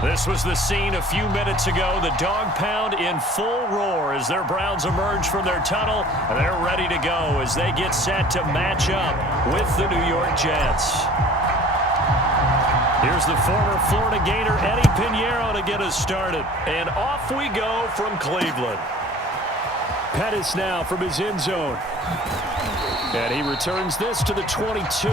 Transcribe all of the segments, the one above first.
This was the scene a few minutes ago. The dog pound in full roar as their Browns emerge from their tunnel. And they're ready to go as they get set to match up with the New York Jets. Here's the former Florida Gator Eddie Pinheiro to get us started. And off we go from Cleveland. Pettis now from his end zone. And he returns this to the 22.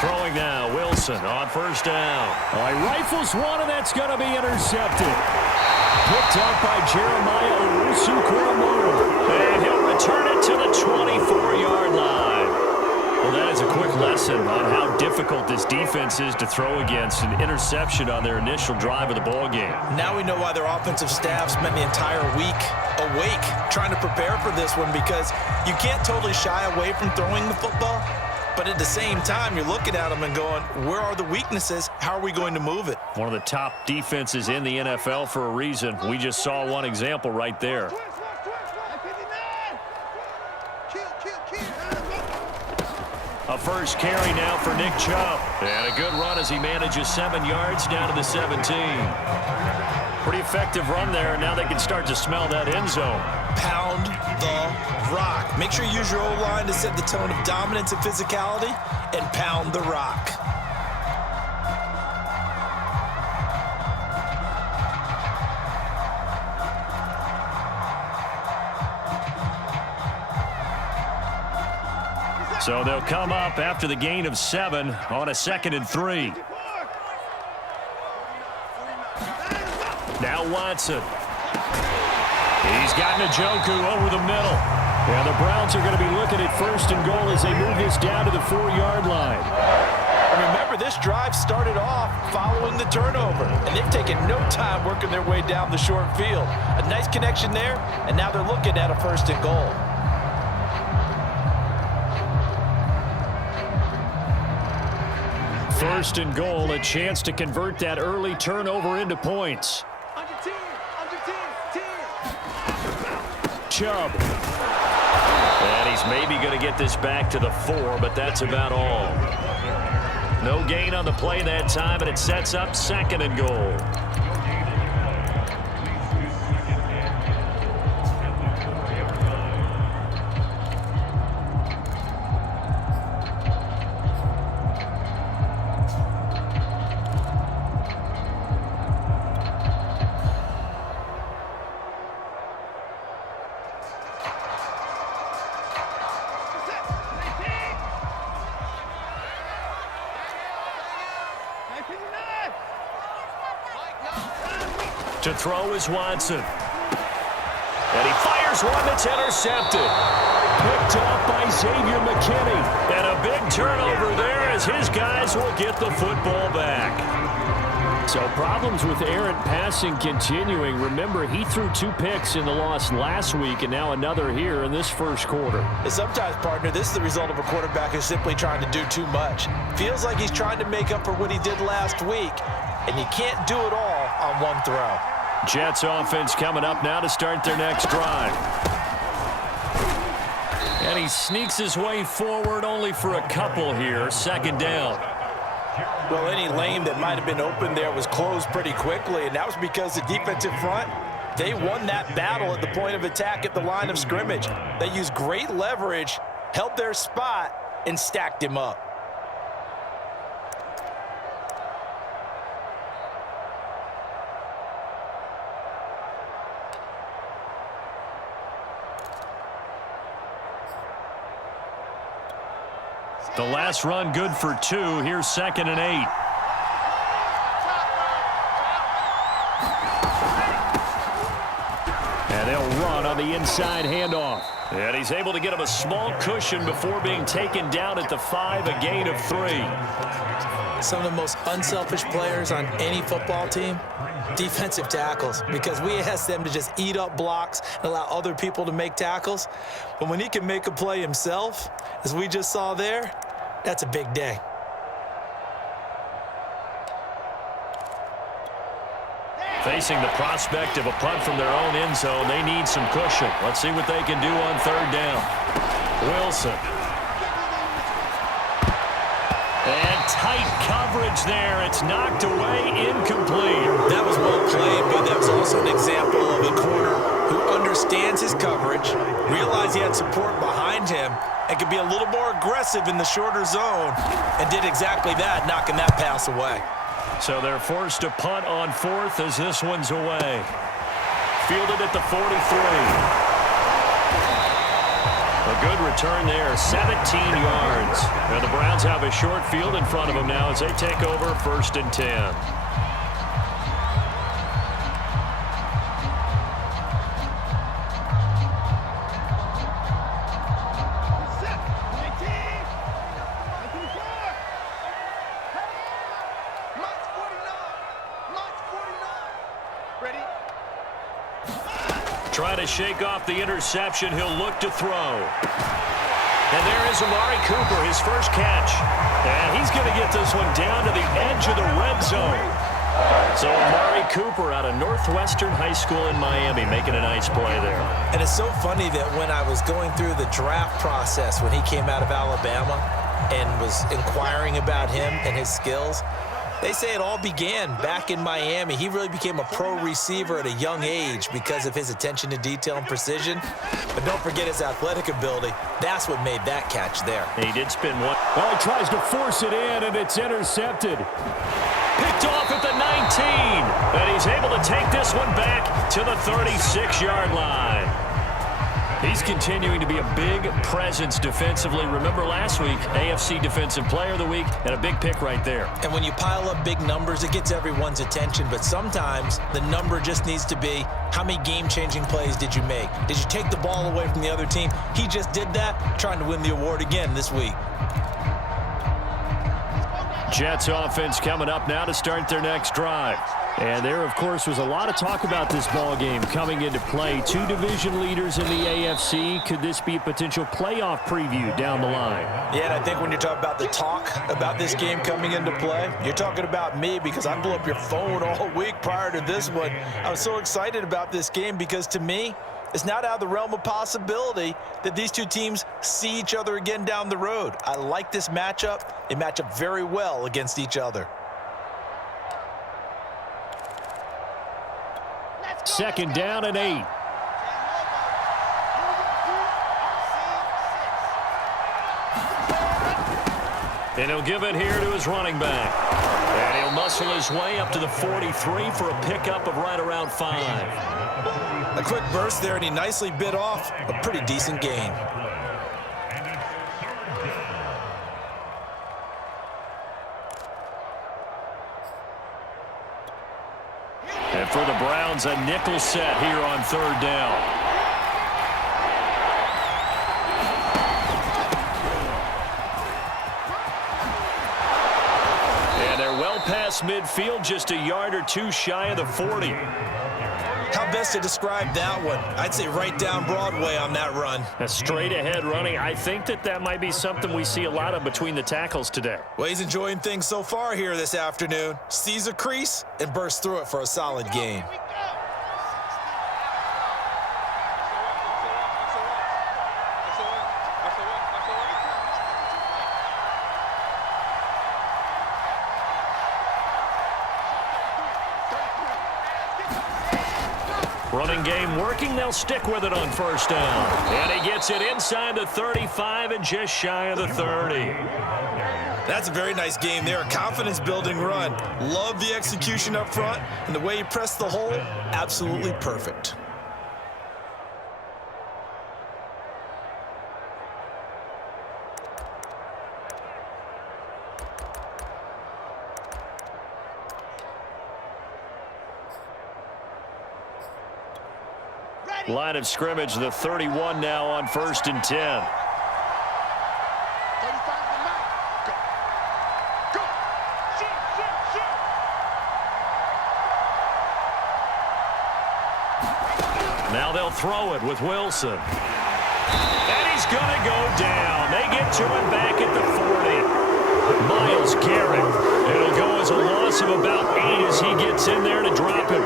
Throwing now, Wilson on first down. All right, rifles one, and that's going to be intercepted. Picked up by Jeremiah Owusu-Koramoah. And he'll return it to the 24-yard line. Well, that is a quick lesson on how difficult this defense is to throw against. An interception on their initial drive of the ball game. Now we know why their offensive staff spent the entire week awake trying to prepare for this one, because you can't totally shy away from throwing the football. But at the same time, you're looking at them and going, where are the weaknesses? How are we going to move it? One of the top defenses in the NFL for a reason. We just saw one example right there. A first carry now for Nick Chubb. And a good run as he manages 7 yards down to the 17. Pretty effective run there. Now they can start to smell that end zone. Pound the rock. Make sure you use your O-line to set the tone of dominance and physicality, and pound the rock. So they'll come up after the gain of 7 on a 2nd and 3. Now Watson. He's got Njoku over the middle. Yeah, the Browns are going to be looking at 1st and goal as they move this down to the 4-yard line. And remember, this drive started off following the turnover, and they've taken no time working their way down the short field. A nice connection there, and now they're looking at a 1st and goal. First and goal, a chance to convert that early turnover into points. Chubb. And he's maybe going to get this back to the 4, but that's about all. No gain on the play that time, and it sets up 2nd and goal. To throw is Watson. And he fires one that's intercepted. Picked up by Xavier McKinney. And a big turnover there as his guys will get the football back. So problems with errant passing continuing. Remember, he threw 2 picks in the loss last week, and now another here in this first quarter. And sometimes, partner, this is the result of a quarterback who's simply trying to do too much. Feels like he's trying to make up for what he did last week, and you can't do it all on one throw. Jets offense coming up now to start their next drive. And he sneaks his way forward only for a couple here. 2nd down. Well, any lane that might have been open there was closed pretty quickly, and that was because the defensive front, they won that battle at the point of attack at the line of scrimmage. They used great leverage, held their spot, and stacked him up. The last run good for 2. Here's 2nd and 8. And they'll run on the inside handoff. And he's able to get him a small cushion before being taken down at the 5, a gain of 3. Some of the most unselfish players on any football team, defensive tackles, because we ask them to just eat up blocks and allow other people to make tackles. But when he can make a play himself, as we just saw there, that's a big day. Facing the prospect of a punt from their own end zone, they need some cushion. Let's see what they can do on 3rd down. Wilson. And tight coverage there. It's knocked away, incomplete. That was well played, but that was also an example of a corner who understands his coverage, realized he had support behind him, and could be a little more aggressive in the shorter zone, and did exactly that, knocking that pass away. So they're forced to punt on 4th as this one's away. Fielded at the 43. A good return there, 17 yards. And the Browns have a short field in front of them now as they take over 1st and 10. Try to shake off the interception. He'll look to throw. And there is Amari Cooper, his first catch. And he's going to get this one down to the edge of the red zone. So Amari Cooper out of Northwestern High School in Miami making a nice play there. And it's so funny that when I was going through the draft process when he came out of Alabama and was inquiring about him and his skills, they say it all began back in Miami. He really became a pro receiver at a young age because of his attention to detail and precision. But don't forget his athletic ability. That's what made that catch there. He did spin one. Well, he tries to force it in, and it's intercepted. Picked off at the 19. And he's able to take this one back to the 36-yard line. He's continuing to be a big presence defensively. Remember last week, AFC Defensive Player of the Week, and a big pick right there. And when you pile up big numbers, it gets everyone's attention. But sometimes the number just needs to be, how many game-changing plays did you make? Did you take the ball away from the other team? He just did that, trying to win the award again this week. Jets offense coming up now to start their next drive. And there, of course, was a lot of talk about this ball game coming into play. 2 division leaders in the AFC. Could this be a potential playoff preview down the line? Yeah, and I think when you're talking about the talk about this game coming into play, you're talking about me because I blew up your phone all week prior to this one. I was so excited about this game because, to me, it's not out of the realm of possibility that these two teams see each other again down the road. I like this matchup. They match up very well against each other. 2nd down and 8. And he'll give it here to his running back. And he'll muscle his way up to the 43 for a pickup of right around 5. A quick burst there, and he nicely bit off a pretty decent gain. And for the Browns, a nickel set here on 3rd down. And they're well past midfield, just a yard or 2 shy of the 40. How best to describe that one? I'd say right down Broadway on that run. A straight ahead running. I think that might be something we see a lot of between the tackles today. Well, he's enjoying things so far here this afternoon. Sees a crease and bursts through it for a solid gain. Running game working. They'll stick with it on 1st down. And he gets it inside the 35 and just shy of the 30. That's a very nice game there. A confidence-building run. Love the execution up front. And the way he pressed the hole, absolutely perfect. Line of scrimmage, the 31 now on 1st and 10. Now they'll throw it with Wilson. And he's going to go down. They get to him back at the 40. Myles Garrett. It'll go as a loss of about 8 as he gets in there to drop him.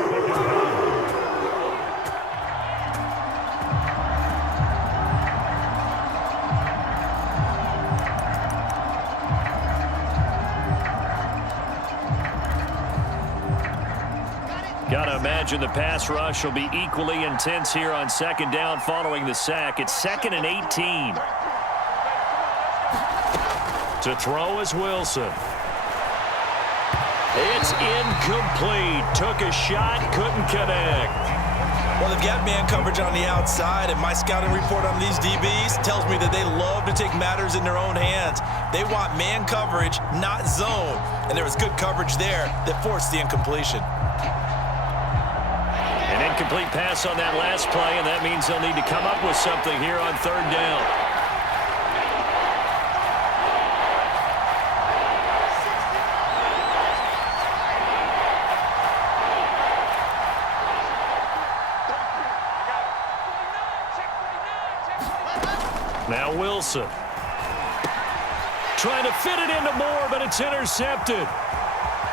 Got to imagine the pass rush will be equally intense here on 2nd down following the sack. It's 2nd and 18. To throw is Wilson. It's incomplete. Took a shot, couldn't connect. Well, they've got man coverage on the outside, and my scouting report on these DBs tells me that they love to take matters in their own hands. They want man coverage, not zone. And there was good coverage there that forced the incompletion. An incomplete pass on that last play, and that means they'll need to come up with something here on 3rd down. Now Wilson. Trying to fit it into Moore, but it's intercepted.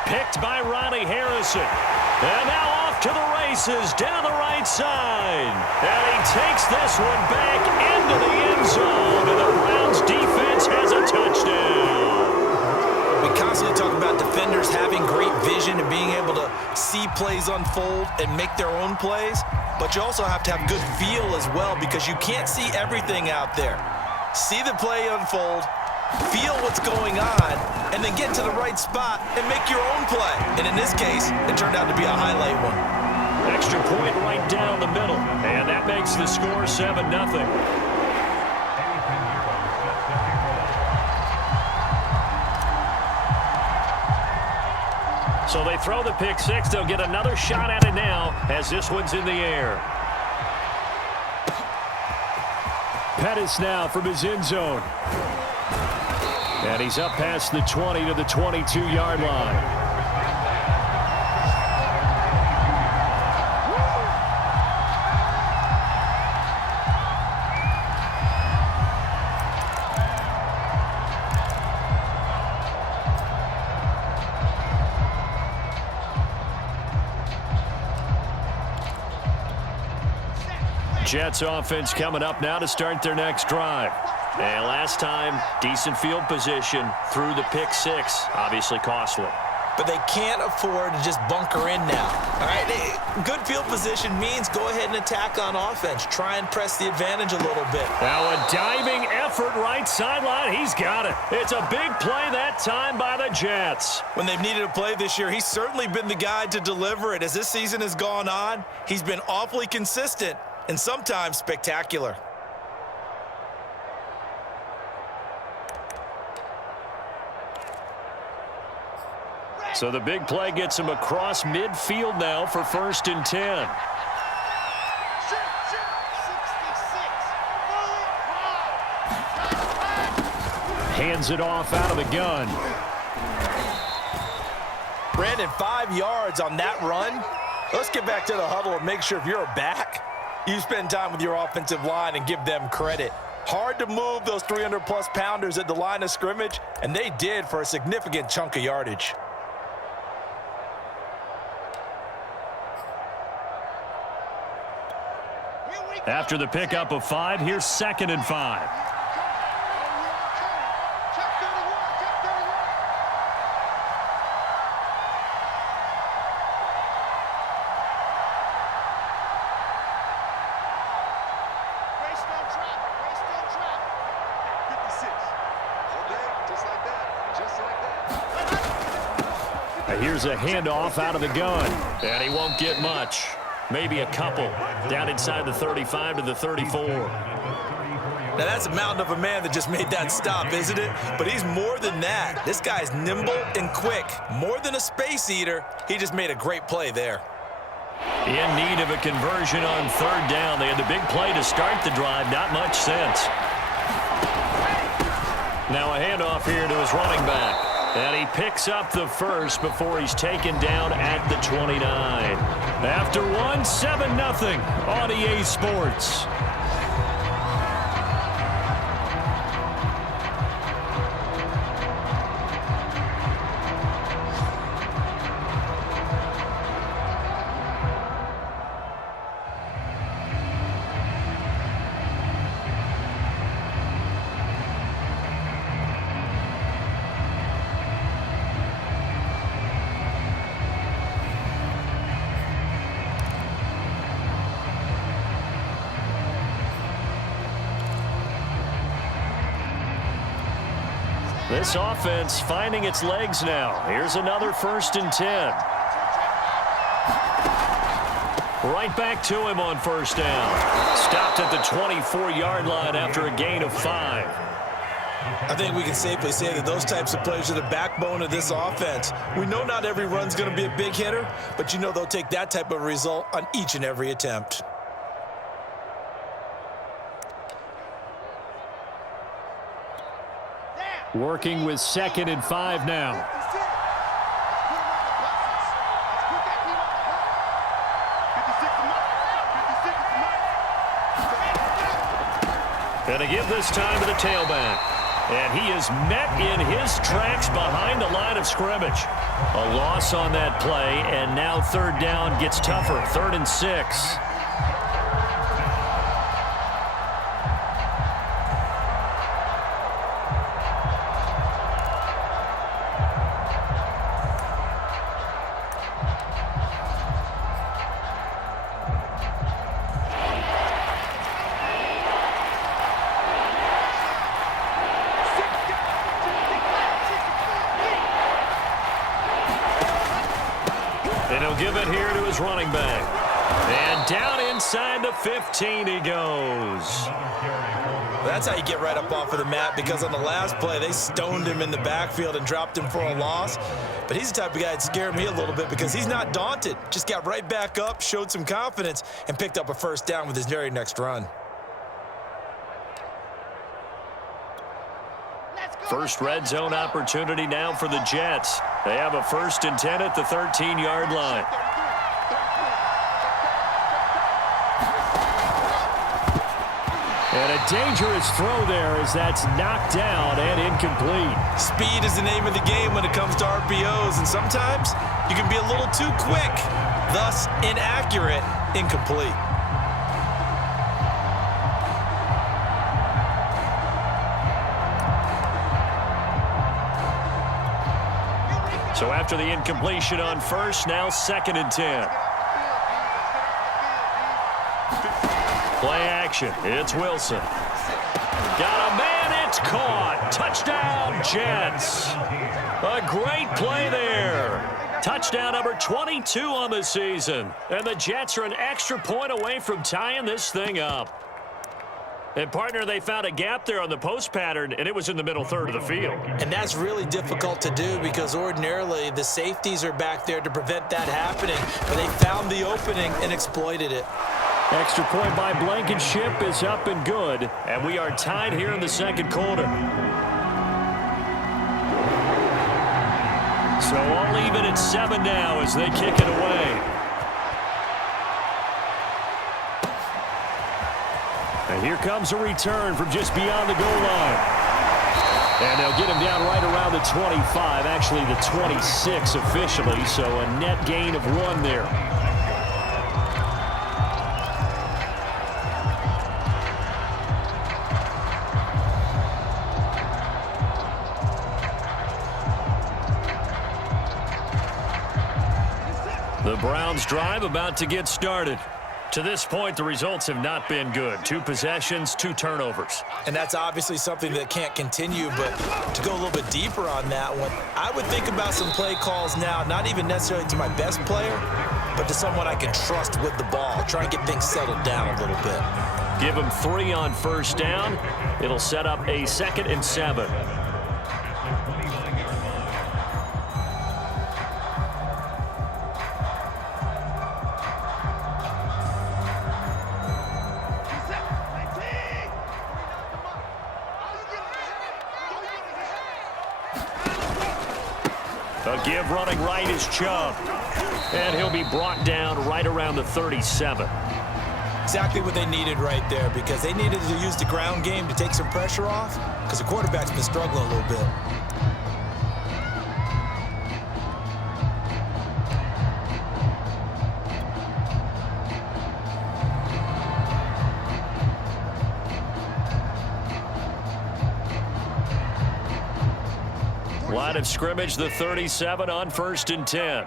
Picked by Ronnie Harrison. And now off to the races down the right side. And he takes this one back into the end zone. And the Browns defense has a touchdown. We constantly talk about defenders having great vision and being able to see plays unfold and make their own plays. But you also have to have good feel as well, because you can't see everything out there. See the play unfold, feel what's going on, and then get to the right spot and make your own play. And in this case, it turned out to be a highlight one. Extra point right down the middle. And that makes the score 7-0. So they throw the pick six. They'll get another shot at it now as this one's in the air. Pettis now from his end zone. And he's up past the 20 to the 22-yard line. Jets offense coming up now to start their next drive. And last time, decent field position through the pick six. Obviously costly. But they can't afford to just bunker in now. All right, good field position means go ahead and attack on offense. Try and press the advantage a little bit. Now a diving effort right sideline. He's got it. It's a big play that time by the Jets. When they've needed a play this year, he's certainly been the guy to deliver it. As this season has gone on, he's been awfully consistent and sometimes spectacular. So the big play gets him across midfield now for 1st and 10. Hands it off out of the gun. Brandon, 5 yards on that run. Let's get back to the huddle and make sure if you're back, you spend time with your offensive line and give them credit. Hard to move those 300-plus pounders at the line of scrimmage, and they did for a significant chunk of yardage. After the pickup of 5, here's 2nd and 5. Here's a handoff out of the gun, and he won't get much. Maybe a couple down inside the 35 to the 34. Now that's a mountain of a man that just made that stop, isn't it? But he's more than that. This guy's nimble and quick. More than a space eater, he just made a great play there. In need of a conversion on third down. They had the big play to start the drive. Not much sense. Now a handoff here to his running back. And he picks up the first before he's taken down at the 29. After one, 7-0 on EA Sports. This offense finding its legs now. Here's another 1st and 10. Right back to him on 1st down. Stopped at the 24-yard line after a gain of 5. I think we can safely say that those types of plays are the backbone of this offense. We know not every run's going to be a big hitter, but you know they'll take that type of result on each and every attempt. Working with 2nd and 5 now. Gonna give this time to the tailback. And he is met in his tracks behind the line of scrimmage. A loss on that play, and now 3rd down gets tougher. 3rd and 6. And he'll give it here to his running back. And down inside the 15 he goes. That's how you get right up off of the mat, because on the last play, they stoned him in the backfield and dropped him for a loss. But he's the type of guy that scared me a little bit because he's not daunted. Just got right back up, showed some confidence, and picked up a 1st down with his very next run. First red zone opportunity now for the Jets. They have a 1st and 10 at the 13-yard line. And a dangerous throw there as that's knocked down and incomplete. Speed is the name of the game when it comes to RPOs, and sometimes you can be a little too quick, thus inaccurate, incomplete. So after the incompletion on 1st, now 2nd and 10. Play action. It's Wilson. Got a man. It's caught. Touchdown, Jets. A great play there. Touchdown number 22 on the season. And the Jets are an extra point away from tying this thing up. And, partner, they found a gap there on the post pattern, and it was in the middle 3rd of the field. And that's really difficult to do because ordinarily the safeties are back there to prevent that happening. But they found the opening and exploited it. Extra point by Blankenship is up and good. And we are tied here in the 2nd quarter. So all even at 7 now as they kick it away. And here comes a return from just beyond the goal line. And they'll get him down right around the 25, actually the 26 officially, so a net gain of 1 there. The Browns drive about to get started. To this point, the results have not been good. 2 possessions, 2 turnovers. And that's obviously something that can't continue, but to go a little bit deeper on that one, I would think about some play calls now, not even necessarily to my best player, but to someone I can trust with the ball. Try and get things settled down a little bit. Give him 3 on 1st down. It'll set up a 2nd and 7. The give running right is Chubb. And he'll be brought down right around the 37. Exactly what they needed right there, because they needed to use the ground game to take some pressure off, because the quarterback's been struggling a little bit. Line of scrimmage, the 37 on 1st and 10.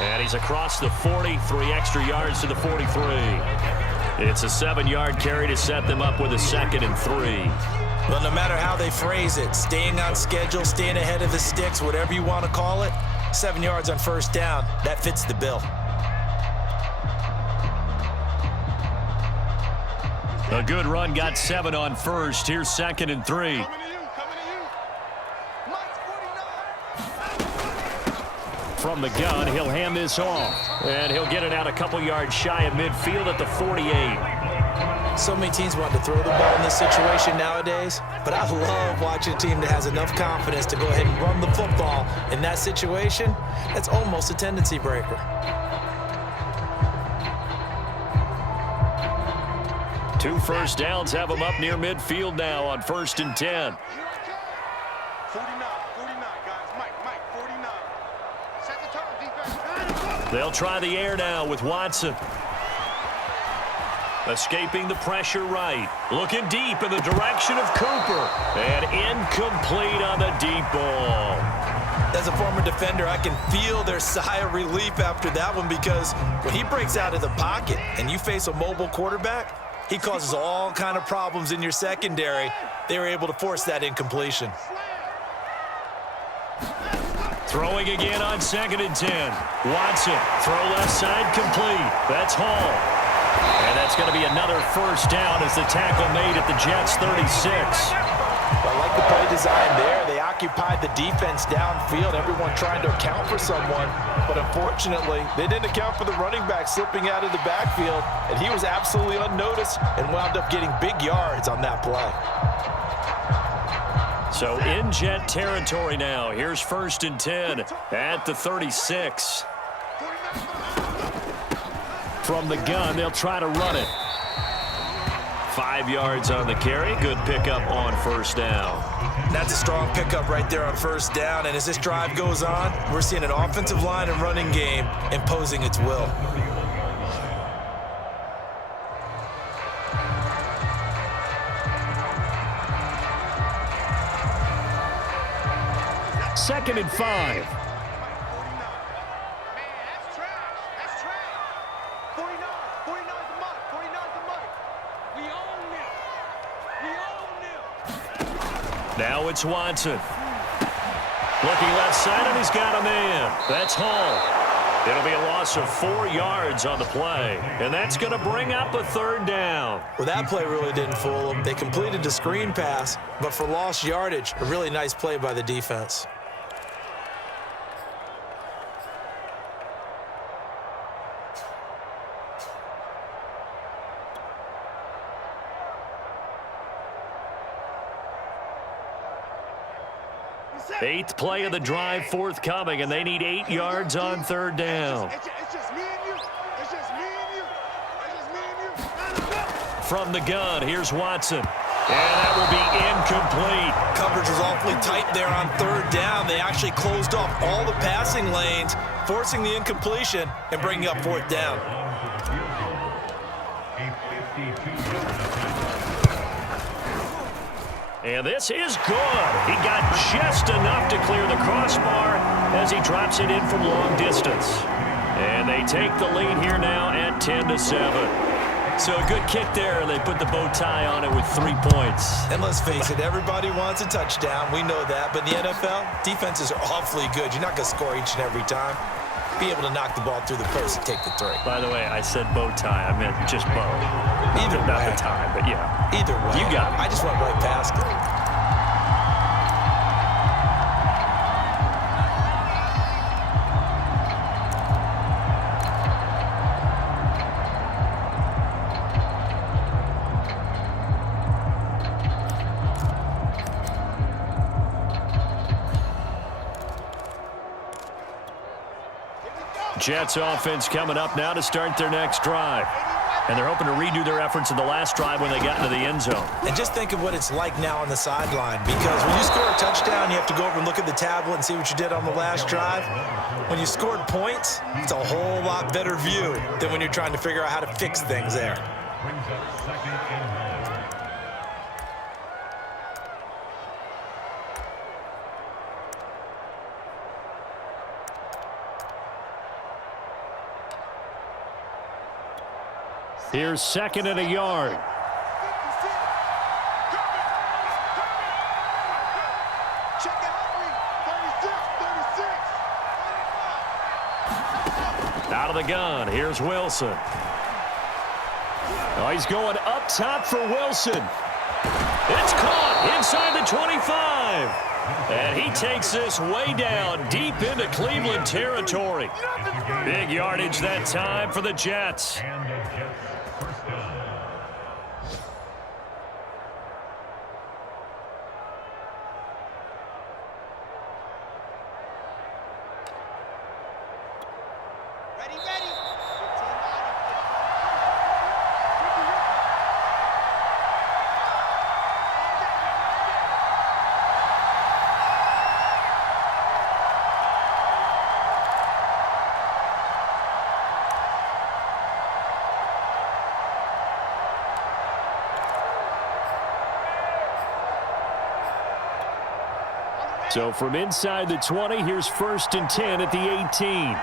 And he's across the 40, 3 extra yards to the 43. It's a 7-yard carry to set them up with a 2nd and 3. Well, no matter how they phrase it, staying on schedule, staying ahead of the sticks, whatever you want to call it, 7 yards on 1st down, that fits the bill. A good run got 7 on 1st. Here's 2nd and 3. From the gun, he'll hand this off. And he'll get it out a couple yards shy of midfield at the 48. So many teams want to throw the ball in this situation nowadays, but I love watching a team that has enough confidence to go ahead and run the football in that situation. That's almost a tendency breaker. 2 first downs have them up near midfield now on 1st and 10. 49, guys. Mike, 49. Set the turn, defense. They'll try the air now with Watson. Escaping the pressure right. Looking deep in the direction of Cooper. And incomplete on the deep ball. As a former defender, I can feel their sigh of relief after that one, because when he breaks out of the pocket and you face a mobile quarterback, he causes all kind of problems in your secondary. They were able to force that incompletion. Throwing again on 2nd and 10. Watson, throw left side complete. That's Hall. And that's going to be another 1st down as the tackle made at the Jets' 36. I like the play design there. They occupied the defense downfield, everyone trying to account for someone. But unfortunately, they didn't account for the running back slipping out of the backfield, and he was absolutely unnoticed and wound up getting big yards on that play. So in Jet territory now. Here's 1st and 10 at the 36. From the gun, they'll try to run it. 5 yards on the carry. Good pickup on 1st down. That's a strong pickup right there on 1st down. And as this drive goes on, we're seeing an offensive line and running game imposing its will. Second and 5. Now it's Watson. Looking left side, and he's got a man. That's Hall. It'll be a loss of 4 yards on the play, and that's going to bring up a 3rd down. Well, that play really didn't fool them. They completed the screen pass, but for lost yardage, a really nice play by the defense. Eighth play of the drive forthcoming, and they need 8 yards on 3rd down. It's just me and you. It's just me and you. It's just me and you. From the gun, here's Watson. And that will be incomplete. Coverage was awfully tight there on 3rd down. They actually closed off all the passing lanes, forcing the incompletion and bringing up 4th down. And this is good. He got just enough to clear the crossbar as he drops it in from long distance. And they take the lead here now at 10-7. So a good kick there. They put the bow tie on it with 3 points. And let's face it, everybody wants a touchdown. We know that. But in the NFL, defenses are awfully good. You're not going to score each and every time. Be able to knock the ball through the post and take the 3. By the way, I said bow tie. I meant just bow. Either way. Not the tie, but yeah. Either way. You got it. I just went right past it. Jets offense coming up now to start their next drive. And they're hoping to redo their efforts in the last drive when they got into the end zone. And just think of what it's like now on the sideline, because when you score a touchdown, you have to go over and look at the tablet and see what you did on the last drive. When you scored points, it's a whole lot better view than when you're trying to figure out how to fix things there. Here's second and a yard. Out of the gun, here's Wilson. Oh, he's going up top for Wilson. It's caught inside the 25. And he takes this way down deep into Cleveland territory. Big yardage that time for the Jets. So from inside the 20, here's 1st and 10 at the 18.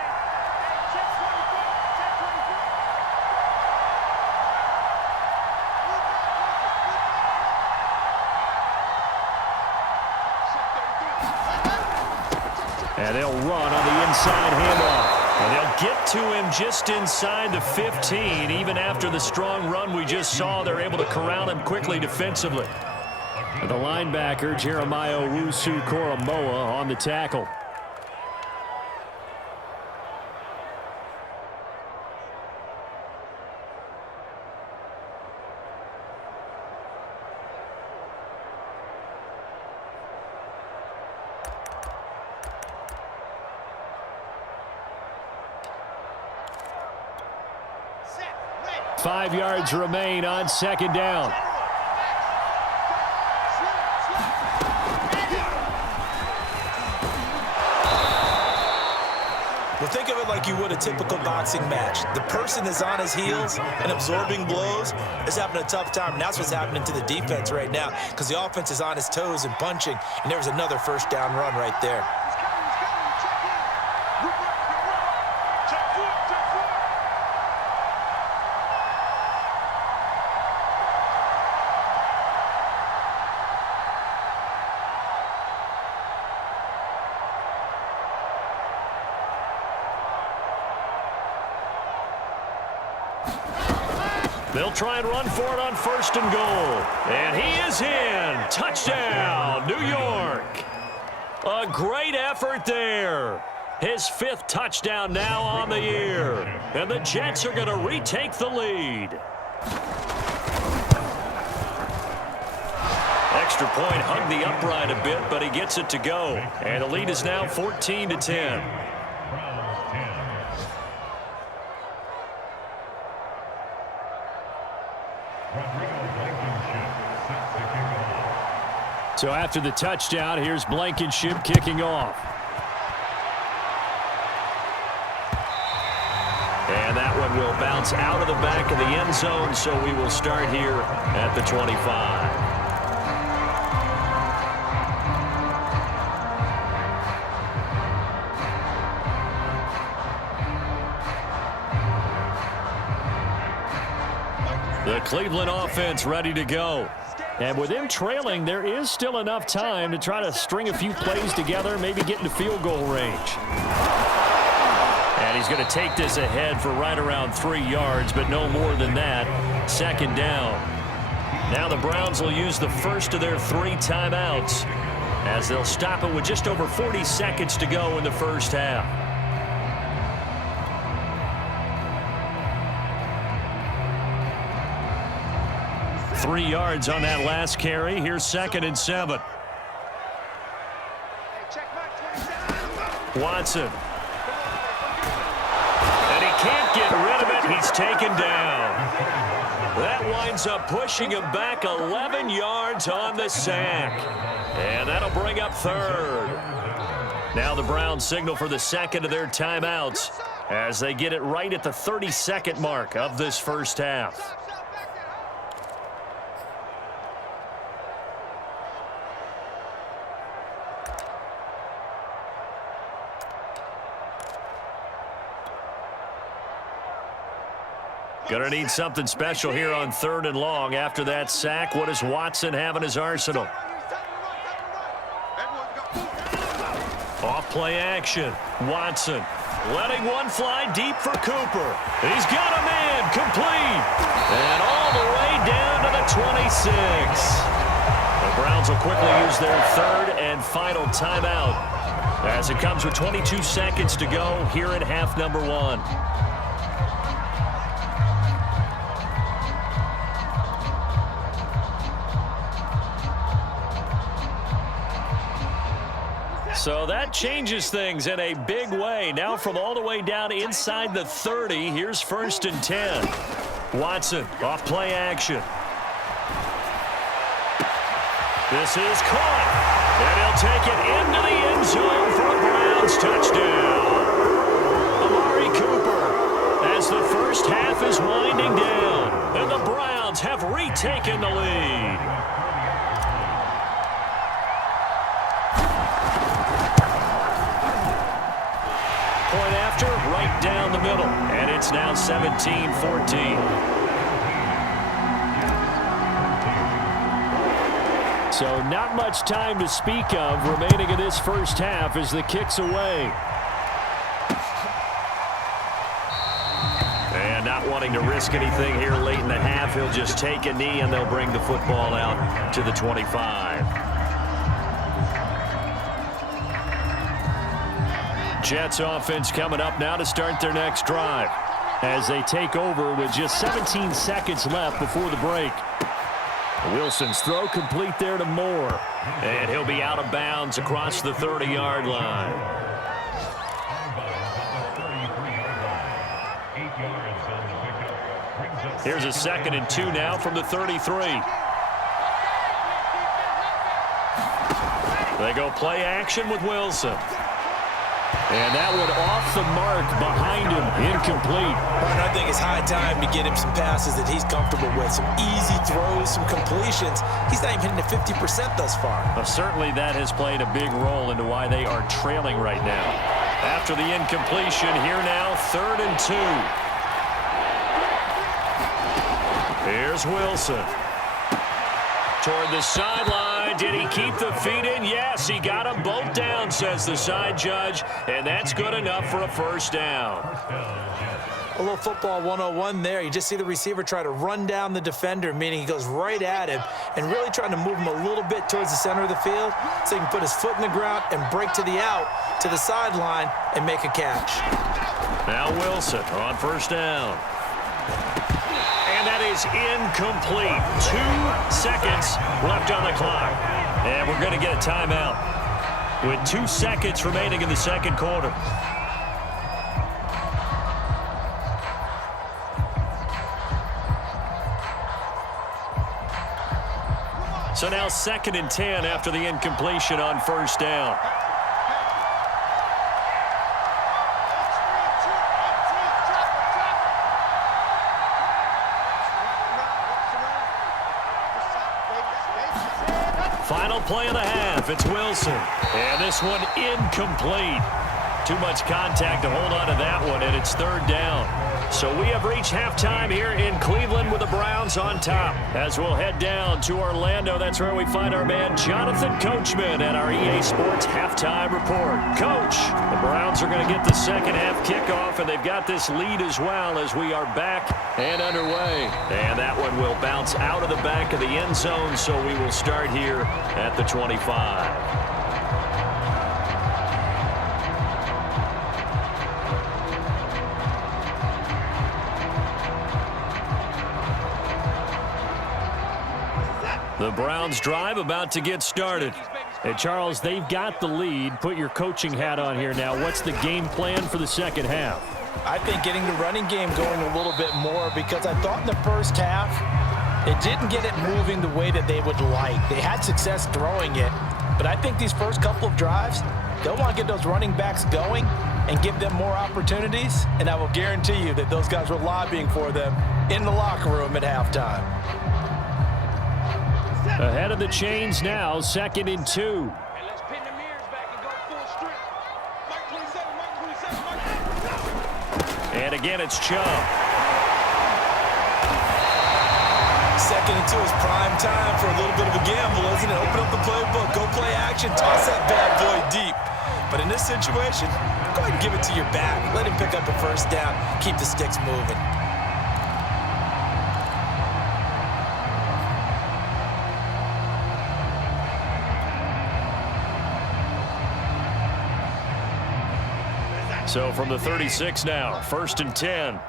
And they'll run on the inside handoff. And they'll get to him just inside the 15. Even after the strong run we just saw, they're able to corral him quickly defensively. The linebacker, Jeremiah Owusu-Koramoah, on the tackle. Set, 5 yards remain on second down. Well, think of it like you would a typical boxing match. The person is on his heels and absorbing blows is having a tough time. And that's what's happening to the defense right now, because the offense is on his toes and punching, and there was another first down run right there. They'll try and run for it on 1st and goal. And he is in. Touchdown, New York. A great effort there. His 5th touchdown now on the year. And the Jets are going to retake the lead. Extra point hugged the upright a bit, but he gets it to go. And the lead is now 14-10. So after the touchdown, here's Blankenship kicking off. And that one will bounce out of the back of the end zone, so we will start here at the 25. The Cleveland offense ready to go. And with them trailing, there is still enough time to try to string a few plays together, maybe get into field goal range. And he's going to take this ahead for right around 3 yards, but no more than that. 2nd down. Now the Browns will use the first of their 3 timeouts as they'll stop it with just over 40 seconds to go in the first half. Three yards on that last carry. Here's 2nd and 7. Watson. he's taken down. That winds up pushing him back 11 yards on the sack. And that'll bring up third. Now the Browns signal for the second of their timeouts as they get it right at the 30-second mark of this first half. Gonna need something special here on 3rd and long. After that sack, what does Watson have in his arsenal? Off play action. Watson letting one fly deep for Cooper. He's got a man complete. And all the way down to the 26. The Browns will quickly use their 3rd and final timeout as it comes with 22 seconds to go here in half number 1. So that changes things in a big way. Now from all the way down inside the 30, here's 1st and 10. Watson, off play action. This is caught. And he'll take it into the end zone for a Browns touchdown. Amari Cooper as the first half is winding down. And the Browns have retaken the lead. Point after, right down the middle. And it's now 17-14. So not much time to speak of remaining in this first half as the kick's away. And not wanting to risk anything here late in the half, he'll just take a knee and they'll bring the football out to the 25. Jets offense coming up now to start their next drive as they take over with just 17 seconds left before the break. Wilson's throw complete there to Moore. And he'll be out of bounds across the 30-yard line. Here's a 2nd and 2 now from the 33. They go play action with Wilson. And that one off the mark behind him, incomplete. I think it's high time to get him some passes that he's comfortable with, some easy throws, some completions. He's not even hitting the 50% thus far. Well, certainly that has played a big role into why they are trailing right now. After the incompletion, here now, 3rd and 2. Here's Wilson. Toward the sideline. Did he keep the feet in? Yes, he got them both down, says the side judge, and that's good enough for a first down. A little football 101 there. You just see the receiver try to run down the defender, meaning he goes right at him and really trying to move him a little bit towards the center of the field so he can put his foot in the ground and break to the out, to the sideline, and make a catch. Now Wilson on first down. And that is incomplete. 2 seconds left on the clock. And we're going to get a timeout with 2 seconds remaining in the second quarter. So now 2nd and 10 after the incompletion on first down. Final play of the half. It's Wilson. And this one incomplete. Too much contact to hold on to that one, and it's 3rd down. So we have reached halftime here in Cleveland with the Browns on top. As we'll head down to Orlando, that's where we find our man Jonathan Coachman at our EA Sports Halftime Report. Coach, the Browns are going to get the second half kickoff, and they've got this lead as well as we are back and underway. And that one will bounce out of the back of the end zone, so we will start here at the 25. The Browns drive about to get started. Hey, Charles, they've got the lead. Put your coaching hat on here now. What's the game plan for the second half? I think getting the running game going a little bit more, because I thought in the first half, it didn't get it moving the way that they would like. They had success throwing it, but I think these first couple of drives, they'll want to get those running backs going and give them more opportunities, and I will guarantee you that those guys were lobbying for them in the locker room at halftime. Ahead of the chains now, 2nd and 2. Let's pin the mirrors back and go full strip. Mike 27, Mike 27, Mike 27. And again, it's Chubb. 2nd and 2 is prime time for a little bit of a gamble, isn't it? Open up the playbook, go play action, toss that bad boy deep. But in this situation, go ahead and give it to your back. Let him pick up a first down, keep the sticks moving. So from the 36 now, 1st and 10. I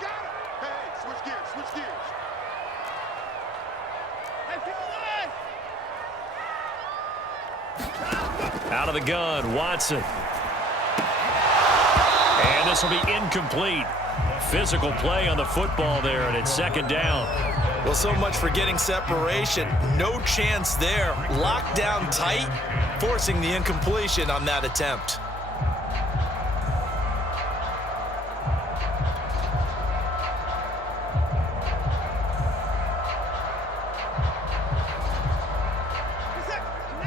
got it. Hey, switch gears, switch gears. Hey, keep Out of the gun, Watson. And this will be incomplete. Physical play on the football there, and it's 2nd down. Well, so much for getting separation. No chance there. Locked down tight, forcing the incompletion on that attempt.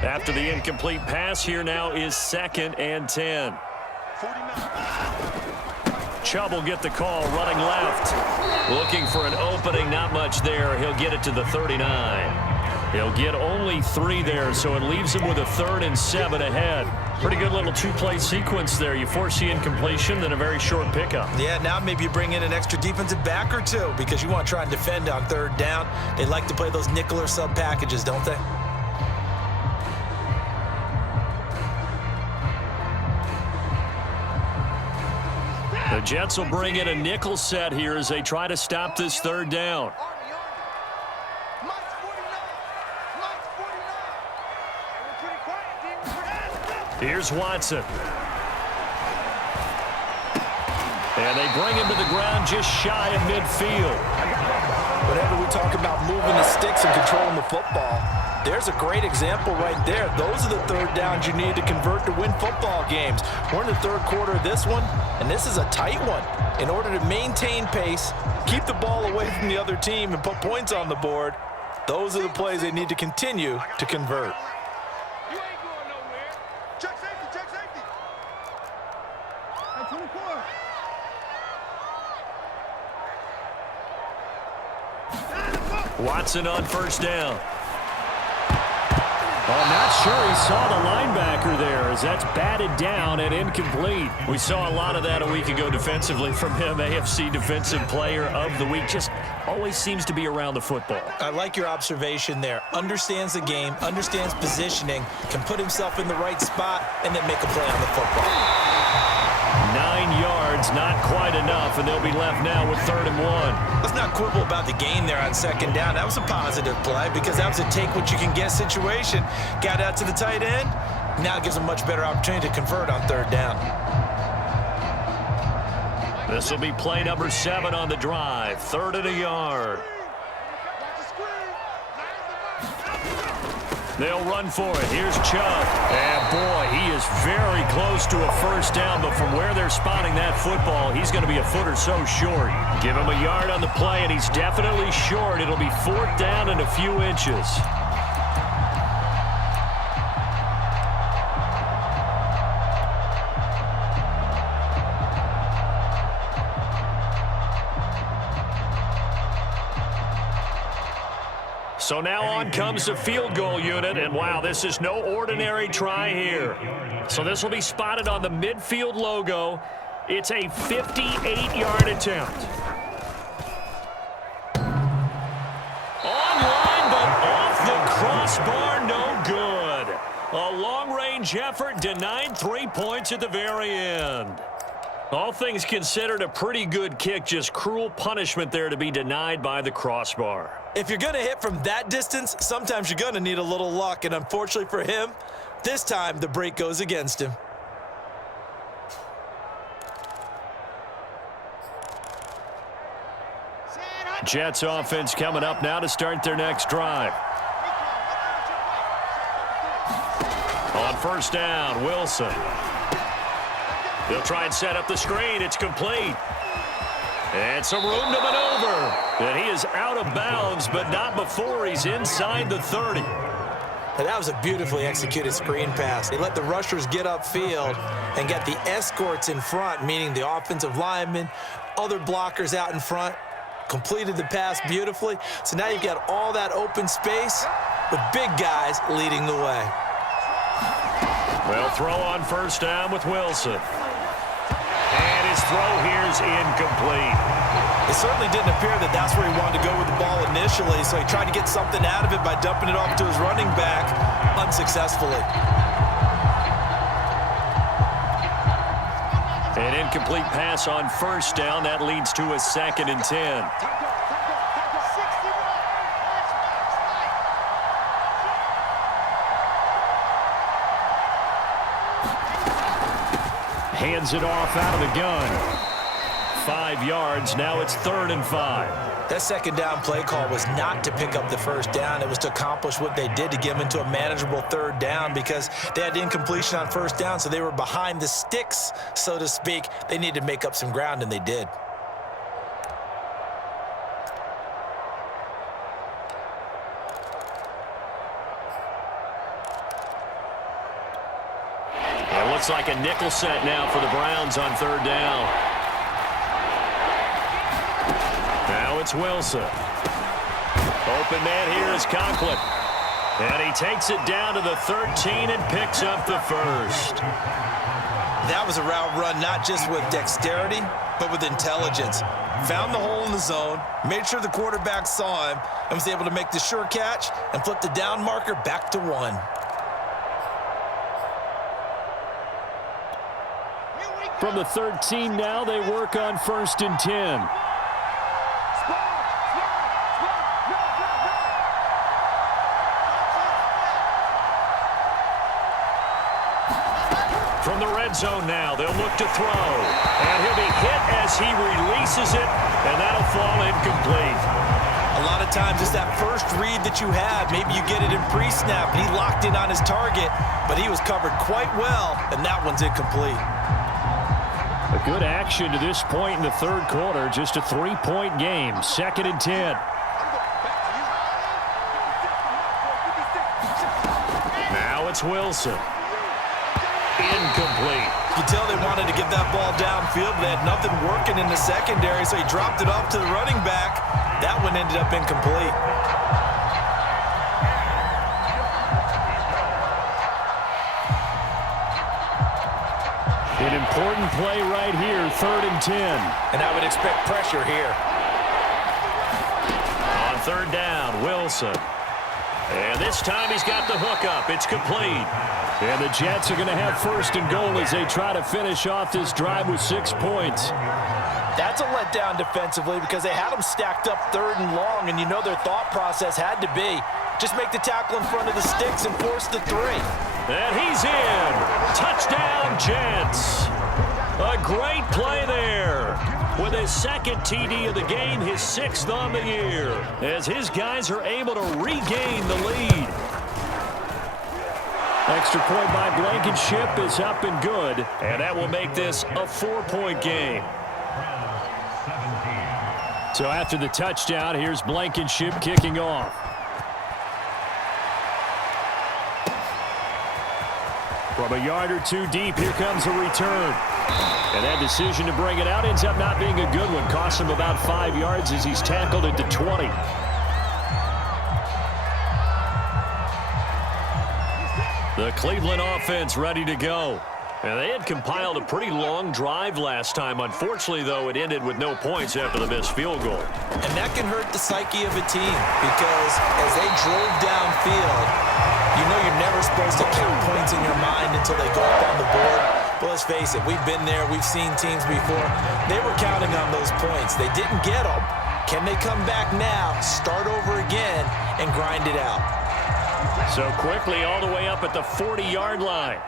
After the incomplete pass, here now is 2nd and 10. 49. Chubb will get the call, running left. Looking for an opening, not much there. He'll get it to the 39. He'll get only 3 there, so it leaves him with a 3rd and 7 ahead. Pretty good little 2-play sequence there. You force the incompletion, then a very short pickup. Yeah, now maybe you bring in an extra defensive back or two, because you want to try and defend on 3rd down. They like to play those nickel or sub packages, don't they? The Jets will bring in a nickel set here as they try to stop this 3rd down. Mike's 49. Mike's 49. Hey, we're pretty quiet, team. Here's Watson. And they bring him to the ground just shy of midfield. Whenever we talk about moving the sticks and controlling the football, there's a great example right there. Those are the 3rd downs you need to convert to win football games. We're in the 3rd quarter of this one, and this is a tight one. In order to maintain pace, keep the ball away from the other team, and put points on the board, those are the plays they need to continue to convert. You ain't going nowhere. Check safety, check safety. Hey, 24. Watson on 1st down. I'm not sure he saw the linebacker there, as that's batted down and incomplete. We saw a lot of that a week ago defensively from him. AFC Defensive Player of the Week. Just always seems to be around the football. I like your observation there. Understands the game, understands positioning, can put himself in the right spot, and then make a play on the football. 9 yards, not quite enough, and they'll be left now with 3rd and 1. Let's not quibble about the gain there on 2nd down. That was a positive play, because that was a take-what-you-can-get situation. Got out to the tight end. Now it gives a much better opportunity to convert on 3rd down. This will be play number 7 on the drive. 3rd and a yard. Watch the screen. They'll run for it. Here's Chubb. And boy, he is very close to a 1st down, but from where they're spotting that football, he's going to be a foot or so short. Give him a yard on the play, and he's definitely short. It'll be 4th down and a few inches. So now on comes the field goal unit, and wow, this is no ordinary try here. So this will be spotted on the midfield logo. It's a 58-yard attempt. Online, but off the crossbar, no good. A long-range effort denied 3 points at the very end. All things considered, a pretty good kick, just cruel punishment there to be denied by the crossbar. If you're going to hit from that distance, sometimes you're going to need a little luck, and unfortunately for him, this time the break goes against him. Jets offense coming up now to start their next drive. On first down, Wilson. He'll try and set up the screen. It's complete. And some room to maneuver. And he is out of bounds, but not before he's inside the 30. And that was a beautifully executed screen pass. They let the rushers get upfield and get the escorts in front, meaning the offensive linemen, other blockers out in front, completed the pass beautifully. So now you've got all that open space with big guys leading the way. Well, throw on first down with Wilson. And his throw here is incomplete. It certainly didn't appear that that's where he wanted to go with the ball initially, so he tried to get something out of it by dumping it off to his running back unsuccessfully. An incomplete pass on first down. That leads to a 2nd and 10. Hands it off out of the gun. 5 yards. Now it's 3rd and 5. That second down play call was not to pick up the first down. It was to accomplish what they did to get them into a manageable 3rd down because they had incompletion on first down, so they were behind the sticks, so to speak. They needed to make up some ground, and they did. It looks like a nickel set now for the Browns on 3rd down. Now it's Wilson. Open man here is Conklin. And he takes it down to the 13 and picks up the first. That was a route run not just with dexterity, but with intelligence. Found the hole in the zone, made sure the quarterback saw him, and was able to make the sure catch and flip the down marker back to 1. From the 13 now, they work on 1st and 10. From the red zone now, they'll look to throw. And he'll be hit as he releases it, and that'll fall incomplete. A lot of times it's that first read that you have. Maybe you get it in pre-snap, and he locked in on his target, but he was covered quite well, and that one's incomplete. A good action to this point in the 3rd quarter. Just a 3-point game. 2nd and 10. Now it's Wilson. Incomplete. You can tell they wanted to get that ball downfield, but they had nothing working in the secondary, so he dropped it off to the running back. That one ended up incomplete. An important play right here, 3rd and 10. And I would expect pressure here. On 3rd down, Wilson. And this time he's got the hook up. It's complete. And the Jets are going to have 1st and goal as they try to finish off this drive with 6 points. That's a letdown defensively because they had them stacked up 3rd and long, and you know their thought process had to be just make the tackle in front of the sticks and force the 3. And he's in. Touchdown, Jets. A great play there. With his 2nd TD of the game, his 6th on the year, as his guys are able to regain the lead. Extra point by Blankenship is up and good, and that will make this a 4-point game. So after the touchdown, here's Blankenship kicking off. From a yard or 2 deep, here comes a return. And that decision to bring it out ends up not being a good one. Costs him about 5 yards as he's tackled at the 20. The Cleveland offense ready to go. And they had compiled a pretty long drive last time. Unfortunately, though, it ended with no points after the missed field goal. And that can hurt the psyche of a team because as they drove downfield, you know you're never supposed to count points in your mind until they go up on the board. But let's face it, we've been there. We've seen teams before. They were counting on those points. They didn't get them. Can they come back now, start over again, and grind it out? So quickly all the way up at the 40-yard line.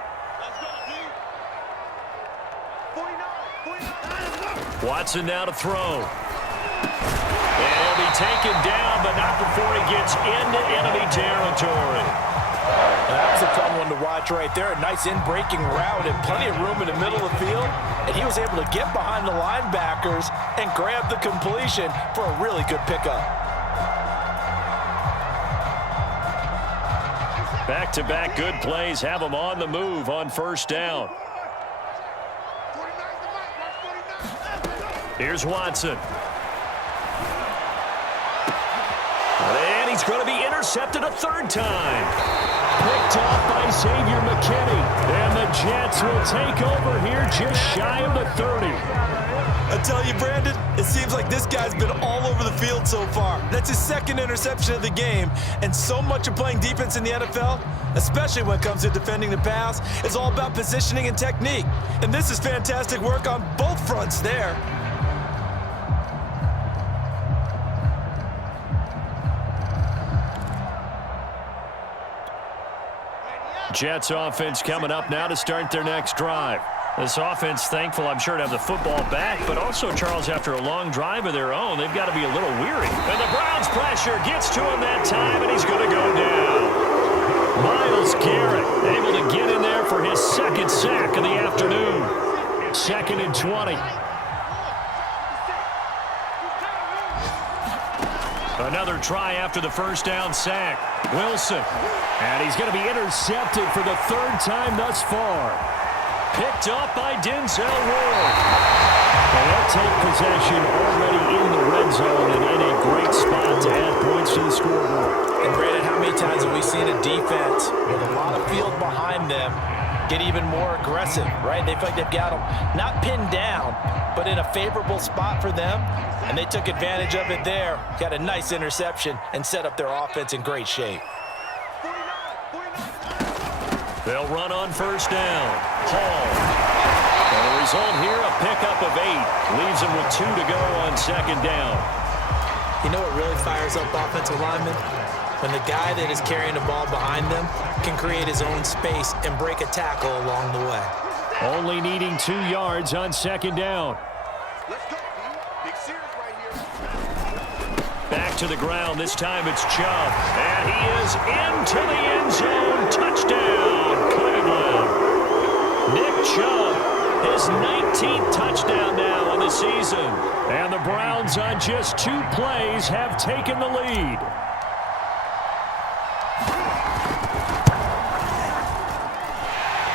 Watson now to throw. And he'll be taken down, but not before he gets into enemy territory. That was a fun one to watch right there. A nice in-breaking route and plenty of room in the middle of the field. And he was able to get behind the linebackers and grab the completion for a really good pickup. Back-to-back good plays have him on the move on first down. Here's Watson. And he's going to be intercepted a third time. Picked off by Xavier McKinney. And the Jets will take over here just shy of the 30. I tell you, Brandon, it seems like this guy's been all over the field so far. That's his second interception of the game. And so much of playing defense in the NFL, especially when it comes to defending the pass, is all about positioning and technique. And this is fantastic work on both fronts there. Jets offense coming up now to start their next drive. This offense thankful, I'm sure, to have the football back, but also, Charles, after a long drive of their own, they've got to be a little weary. And the Browns pressure gets to him that time, and he's going to go down. Myles Garrett able to get in there for his second sack of the afternoon. 2nd and 20. Another try after the first down sack. Wilson. And he's going to be intercepted for the 3rd time thus far. Picked up by Denzel Ward. And they'll take possession already in the red zone and in a great spot to add points to the scoreboard. And Brandon, how many times have we seen a defense with a lot of field behind them get even more aggressive, right? They feel like they've got them not pinned down, but in a favorable spot for them, and they took advantage of it there. Got a nice interception and set up their offense in great shape. They'll run on first down. Hall. And the result here, a pickup of 8. Leaves them with 2 to go on 2nd down. You know what really fires up offensive linemen? When the guy that is carrying the ball behind them can create his own space and break a tackle along the way. Only needing 2 yards on 2nd down. Let's go, B. Big series right here. Back to the ground. This time it's Chubb. And he is into the end zone. Touchdown, Cleveland. Nick Chubb, his 19th touchdown now on the season. And the Browns on just 2 plays have taken the lead.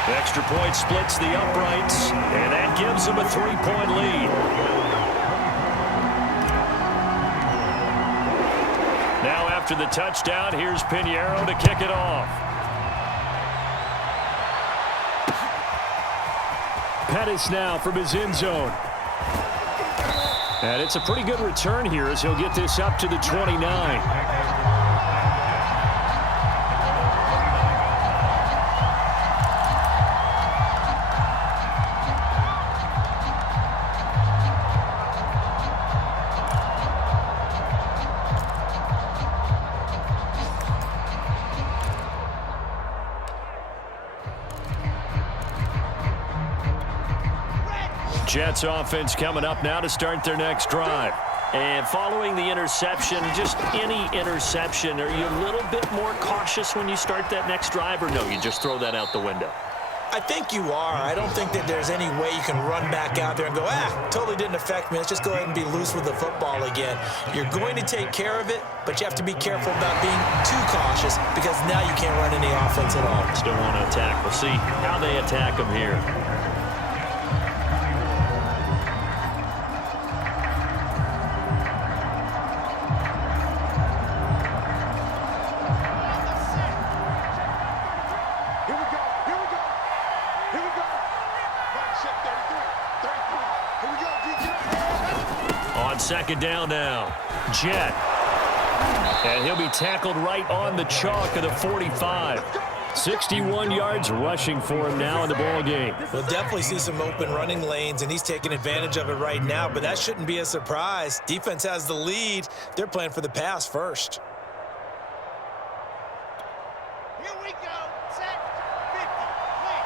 Extra point splits the uprights, and that gives them a 3-point lead. Now after the touchdown, here's Pinheiro to kick it off. Pettis now from his end zone. And it's a pretty good return here as he'll get this up to the 29. Jets offense coming up now to start their next drive. And following the interception, just any interception, are you a little bit more cautious when you start that next drive, or no, you just throw that out the window? I think you are. I don't think that there's any way you can run back out there and go, totally didn't affect me. Let's just go ahead and be loose with the football again. You're going to take care of it, but you have to be careful about being too cautious because now you can't run any offense at all. Still want to attack. We'll see how they attack them here. On 2nd down now, Jet. And he'll be tackled right on the chalk of the 45. 61 yards rushing for him now in the ball game. We'll definitely see some open running lanes, and he's taking advantage of it right now, but that shouldn't be a surprise. Defense has the lead. They're playing for the pass first. Here we go. Set. 50. Wait.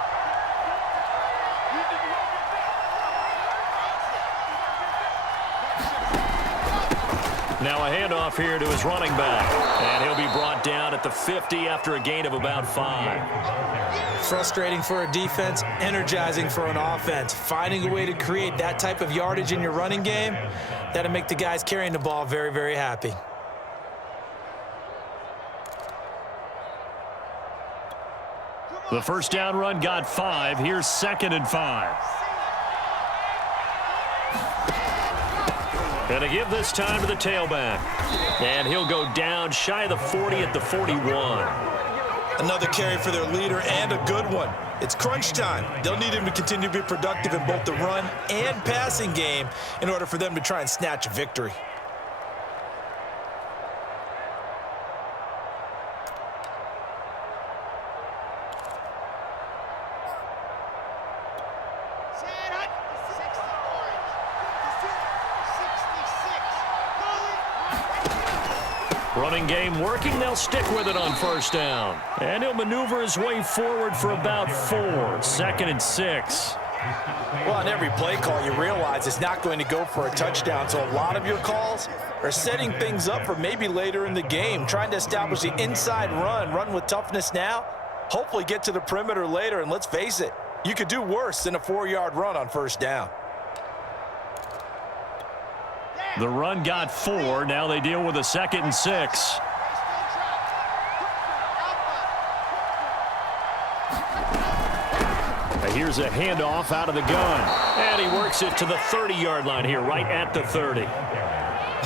Now a handoff here to his running back. And he'll be brought down at the 50 after a gain of about 5. Frustrating for a defense, energizing for an offense. Finding a way to create that type of yardage in your running game, that'll make the guys carrying the ball very, very happy. The first down run got 5. Here's 2nd and 5. And to give this time to the tailback. And he'll go down shy of the 40 at the 41. Another carry for their leader and a good one. It's crunch time. They'll need him to continue to be productive in both the run and passing game in order for them to try and snatch a victory. Running game working. They'll stick with it on first down. And he'll maneuver his way forward for about 4. 2nd and 6. Well, on every play call, you realize it's not going to go for a touchdown. So a lot of your calls are setting things up for maybe later in the game, trying to establish the inside run with toughness now, hopefully get to the perimeter later. And let's face it, you could do worse than a 4-yard run on first down. The run got 4. Now they deal with a 2nd and 6. Here's a handoff out of the gun. And he works it to the 30-yard line here, right at the 30.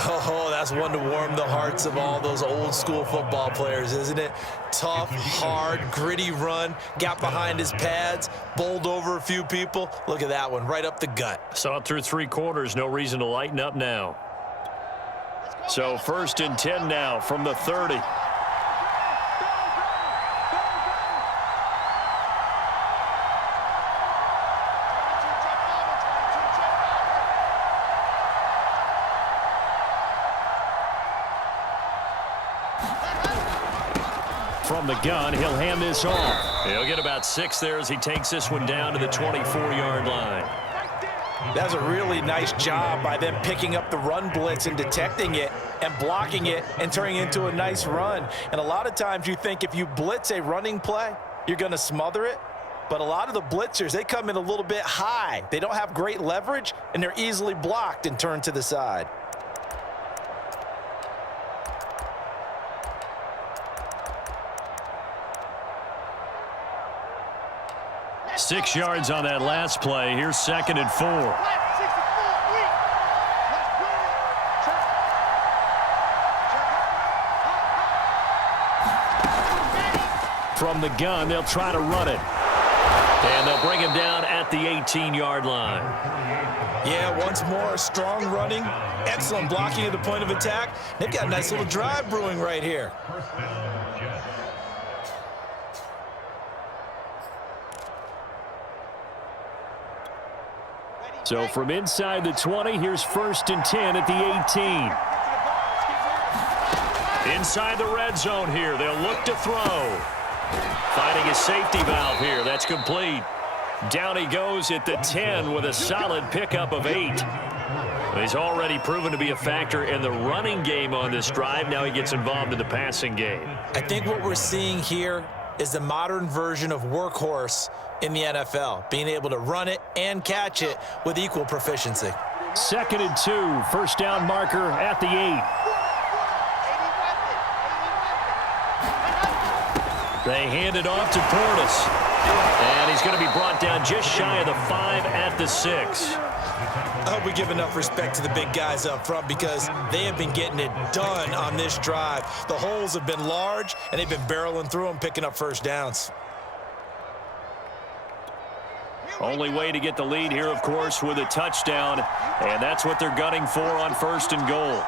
Oh, that's one to warm the hearts of all those old school football players, isn't it? Tough, hard, gritty run, got behind his pads, bowled over a few people. Look at that one, right up the gut. Saw it through 3 quarters, no reason to lighten up now. So 1st and 10 now from the 30. From the gun, he'll hand this off. He'll get about 6 there as he takes this one down to the 24-yard line. That's a really nice job by them picking up the run blitz and detecting it and blocking it and turning it into a nice run. And a lot of times you think if you blitz a running play, you're going to smother it. But a lot of the blitzers, they come in a little bit high. They don't have great leverage, and they're easily blocked and turned to the side. Six yards on that last play. Here's 2nd and 4. From the gun, they'll try to run it. And they'll bring him down at the 18-yard line. Yeah, once more, strong running, excellent blocking at the point of attack. They've got a nice little drive brewing right here. So from inside the 20, here's 1st and 10 at the 18. Inside the red zone here, they'll look to throw. Finding a safety valve here. That's complete. Down he goes at the 10 with a solid pickup of 8. He's already proven to be a factor in the running game on this drive. Now he gets involved in the passing game. I think what we're seeing here is the modern version of workhorse in the NFL, being able to run it and catch it with equal proficiency. 2nd and 2, first down marker at the 8. They hand it off to Portis. And he's going to be brought down just shy of the 5 at the 6. I hope we give enough respect to the big guys up front because they have been getting it done on this drive. The holes have been large, and they've been barreling through them, picking up first downs. Only way to get the lead here, of course, with a touchdown, and that's what they're gunning for on 1st and goal.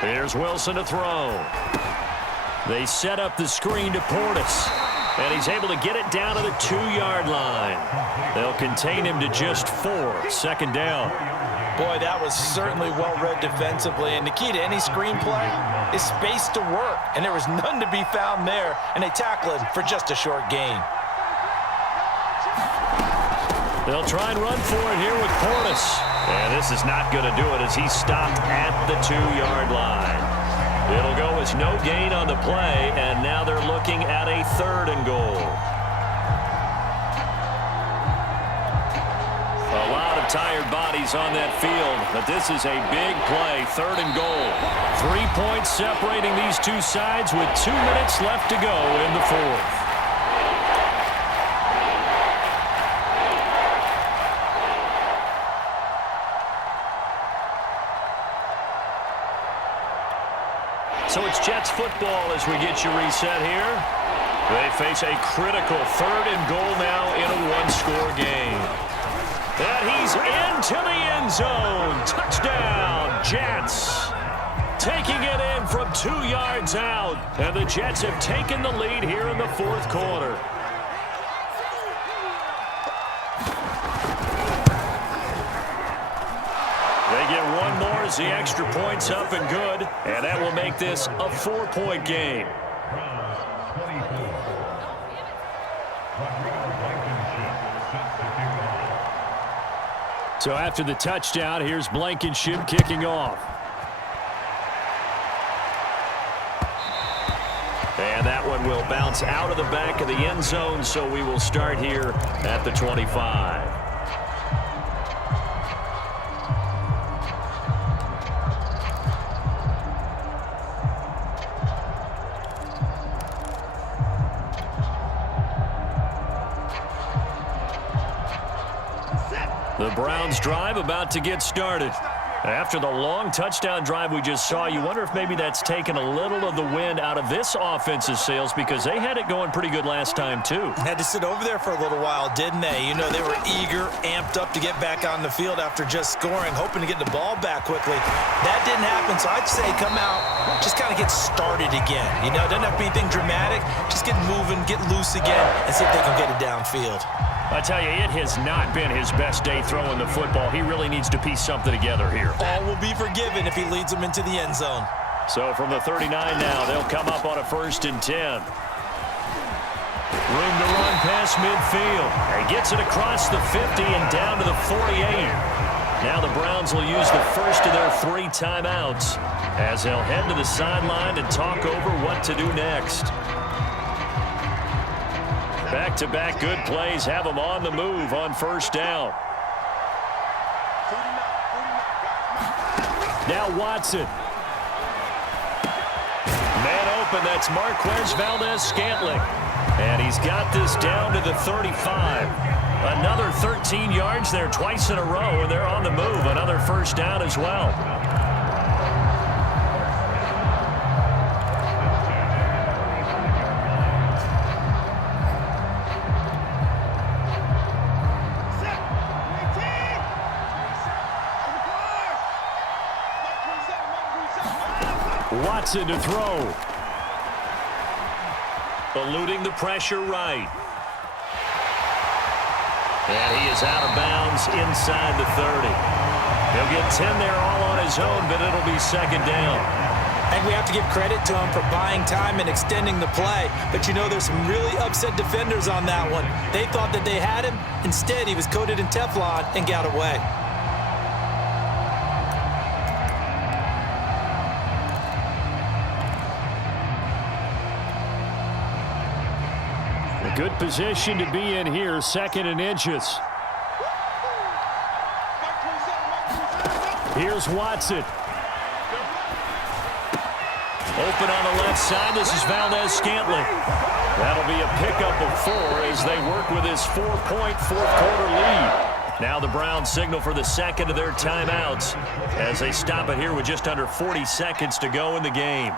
Here's Wilson to throw. They set up the screen to Portis. And he's able to get it down to the 2-yard line. They'll contain him to just 4. Second down. Boy, that was certainly well-read defensively. And the key to any screenplay is space to work. And there was none to be found there. And they tackle him for just a short gain. They'll try and run for it here with Portis. And this is not going to do it as he's stopped at the 2-yard line. It'll go as no gain on the play, and now they're looking at a 3rd and goal. A lot of tired bodies on that field, but this is a big play, 3rd and goal. 3 points separating these two sides with 2 minutes left to go in the 4th. So it's Jets football as we get you reset here. They face a critical 3rd and goal now in a 1-score game. And he's into the end zone. Touchdown, Jets. Taking it in from 2 yards out. And the Jets have taken the lead here in the 4th quarter. They get one more as the extra point's up and good, and that will make this a 4-point game. So after the touchdown, here's Blankenship kicking off. And that one will bounce out of the back of the end zone, so we will start here at the 25. The Browns drive about to get started. After the long touchdown drive we just saw, you wonder if maybe that's taken a little of the wind out of this offense's sails because they had it going pretty good last time too. Had to sit over there for a little while, didn't they? You know, they were eager, amped up to get back on the field after just scoring, hoping to get the ball back quickly. That didn't happen, so I'd say come out, just kind of get started again. You know, it doesn't have to be anything dramatic. Just get moving, get loose again, and see if they can get it downfield. I tell you, it has not been his best day throwing the football. He really needs to piece something together here. All will be forgiven if he leads them into the end zone. So from the 39 now, they'll come up on a 1st and 10. Room to run past midfield. He gets it across the 50 and down to the 48. Now the Browns will use the first of their 3 timeouts as they'll head to the sideline and talk over what to do next. Back-to-back good plays have them on the move on 1st down. Now Watson. Man open, that's Marquez Valdez-Scantling. And he's got this down to the 35. Another 13 yards there twice in a row, and they're on the move. Another 1st down as well. Watson to throw. Eluding the pressure right. And he is out of bounds inside the 30. He'll get 10 there all on his own, but it'll be 2nd down. And we have to give credit to him for buying time and extending the play. But you know, there's some really upset defenders on that one. They thought that they had him. Instead, he was coated in Teflon and got away. Good position to be in here, 2nd and inches. Here's Watson. Open on the left side. This is Valdez-Scantling. That'll be a pickup of 4 as they work with his 4-point 4th-quarter lead. Now the Browns signal for the 2nd of their timeouts as they stop it here with just under 40 seconds to go in the game.